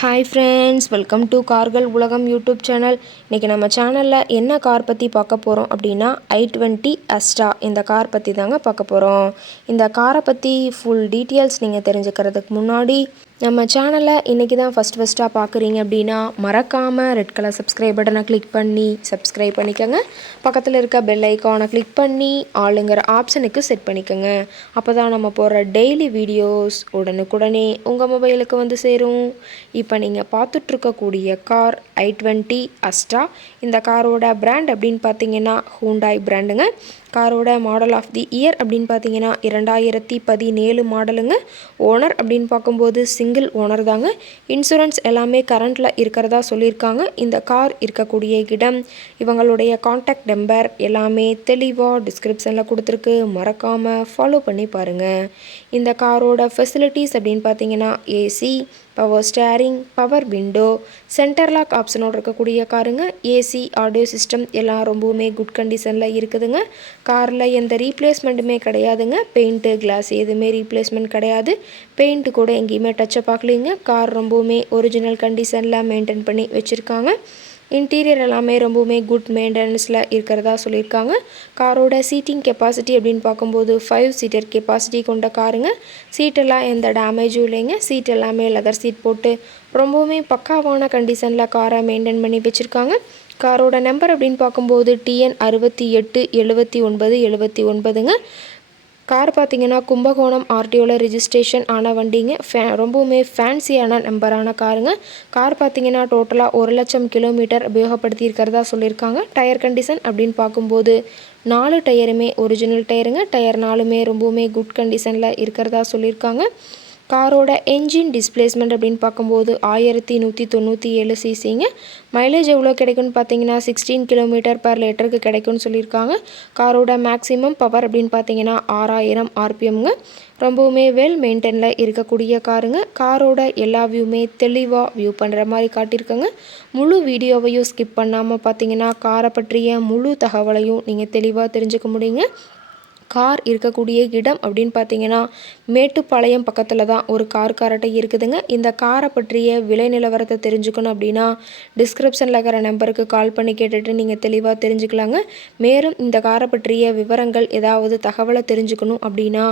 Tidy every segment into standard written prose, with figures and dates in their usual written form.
Hi friends, welcome to கார்கள் உலகம் YouTube channel. இன்றைக்கி நம்ம சேனலில் என்ன கார் பற்றி பார்க்க போகிறோம் அப்படின்னா i20 அஸ்டா இந்த கார் பற்றி தாங்க பார்க்க போகிறோம். இந்த காரை பற்றி ஃபுல் டீட்டெயில்ஸ் நீங்கள் தெரிஞ்சுக்கிறதுக்கு முன்னாடி நம்ம சேனலை இன்றைக்கி தான் ஃபஸ்ட்டாக பார்க்குறீங்க அப்படின்னா மறக்காமல் ரெட் கலர் சப்ஸ்கிரைப் பட்டனை கிளிக் பண்ணி சப்ஸ்கிரைப் பண்ணிக்கோங்க. பக்கத்தில் இருக்க பெல் ஐக்கானை கிளிக் பண்ணி ஆளுங்கிற ஆப்ஷனுக்கு செட் பண்ணிக்கோங்க. அப்போ தான் நம்ம போகிற டெய்லி வீடியோஸ் உடனுக்குடனே உங்கள் மொபைலுக்கு வந்து சேரும். இப்போ நீங்கள் பார்த்துட்ருக்கக்கூடிய கார் i20 அஸ்டா. இந்த காரோட பிராண்ட் அப்படின்னு பார்த்தீங்கன்னா ஹூண்டாய் பிராண்டுங்க. காரோட மாடல் ஆஃப் தி இயர் அப்படின்னு பார்த்தீங்கன்னா 2017 மாடலுங்க. ஓனர் அப்படின்னு பார்க்கும்போது சிங்கிள் ஓனர் தாங்க. இன்சூரன்ஸ் எல்லாமே கரண்ட்டில் இருக்கிறதா சொல்லியிருக்காங்க. இந்த கார் இருக்கக்கூடிய இடம், இவங்களுடைய காண்டாக்ட் நம்பர் எல்லாமே தெளிவாக டிஸ்கிரிப்ஷனில் கொடுத்துருக்கு. மறக்காமல் ஃபாலோ பண்ணி பாருங்கள். இந்த காரோட ஃபெசிலிட்டிஸ் அப்படின்னு பார்த்தீங்கன்னா AC, power steering, power window, centre lock ஆப்ஷனோடு இருக்கக்கூடிய காருங்க. ஏசி, ஆடியோ சிஸ்டம் எல்லாம் ரொம்பவுமே குட் கண்டிஷனில் இருக்குதுங்க. காரில் எந்த ரீப்ளேஸ்மெண்ட்டுமே கிடையாதுங்க. பெயிண்ட்டு, கிளாஸ் எதுவுமே ரீப்ளேஸ்மெண்ட் கிடையாது. பெயிண்ட்டு கூட எங்கேயுமே டச்சப் ஆகலைங்க. கார் ரொம்பவுமே ஒரிஜினல் கண்டிஷனில் மெயின்டைன் பண்ணி வச்சுருக்காங்க. இன்டீரியர் எல்லாமே ரொம்பவுமே குட் மெயின்டெனன்ஸில் இருக்கிறதா சொல்லியிருக்காங்க. காரோட சீட்டிங் கெப்பாசிட்டி அப்படின்னு பார்க்கும்போது 5 சீட்டர் கெப்பாசிட்டி கொண்ட காருங்க. சீட்டெல்லாம் எந்த டேமேஜும் இல்லைங்க. சீட் எல்லாமே லெதர் சீட் போட்டு ரொம்பவுமே பக்காவான கண்டிஷனில் காரை மெயின்டைன் பண்ணி வச்சுருக்காங்க. காரோட நம்பர் அப்படின்னு பார்க்கும்போது TN 687979ங்க. கார் பார்த்திங்கன்னா கும்பகோணம் ஆர்டிஓவில் ரிஜிஸ்ட்ரேஷன் ஆன வண்டிங்க. ரொம்பவுமே ஃபேன்சியான நம்பரான காருங்க. கார் பார்த்திங்கன்னா டோட்டலாக 1,00,000 கிலோமீட்டர் உபயோகப்படுத்தி இருக்கிறதா சொல்லியிருக்காங்க. டயர் கண்டிஷன் அப்படின்னு பார்க்கும்போது 4 டயருமே ஒரிஜினல் டயருங்க. டயர் 4மே ரொம்பவுமே குட் கண்டிஷனில் இருக்கிறதா சொல்லியிருக்காங்க. காரோட என்ஜின் டிஸ்பிளேஸ்மெண்ட் அப்படின்னு பார்க்கும்போது 1197 சிசிங்க. மைலேஜ் எவ்வளோ கிடைக்கும்னு பார்த்தீங்கன்னா 16 கிலோமீட்டர் பர் லிட்டருக்கு கிடைக்கும்னு சொல்லியிருக்காங்க. காரோட மேக்ஸிமம் பவர் அப்படின்னு பார்த்தீங்கன்னா 6000 RPMங்க. ரொம்பவுமே வெல் மெயின்டெனில் இருக்கக்கூடிய காருங்க. காரோட எல்லா வியூமே தெளிவாக வியூ பண்ணுற மாதிரி காட்டியிருக்காங்க. முழு வீடியோவையும் ஸ்கிப் பண்ணாமல் பார்த்தீங்கன்னா காரை பற்றிய முழு தகவலையும் நீங்கள் தெளிவாக தெரிஞ்சுக்க முடியுங்க. கார் இருக்கக்கூடிய இடம் அப்படின்னு பார்த்தீங்கன்னா மேட்டுப்பாளையம் பக்கத்தில் தான் ஒரு கார் காரட்டை இருக்குதுங்க. இந்த காரை பற்றிய விலை நிலவரத்தை தெரிஞ்சுக்கணும் அப்படின்னா டிஸ்கிரிப்ஷனில் இருக்கிற நம்பருக்கு கால் பண்ணி கேட்டுட்டு நீங்கள் தெளிவாக தெரிஞ்சுக்கலாங்க. மேலும் இந்த காரை பற்றிய விவரங்கள் ஏதாவது தகவலை தெரிஞ்சுக்கணும் அப்படின்னா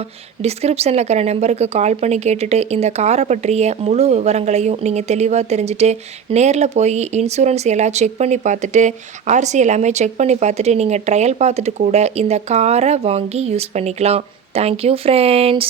டிஸ்கிரிப்ஷனில் இருக்கிற நம்பருக்கு கால் பண்ணி கேட்டுட்டு இந்த காரை பற்றிய முழு விவரங்களையும் நீங்கள் தெளிவாக தெரிஞ்சுட்டு நேரில் போய் இன்சூரன்ஸ் எல்லாம் செக் பண்ணி பார்த்துட்டு RC எல்லாமே செக் பண்ணி பார்த்துட்டு நீங்கள் ட்ரையல் பார்த்துட்டு கூட இந்த காரை வாங்கி யூஸ் பண்ணிக்கலாம். Thank you friends.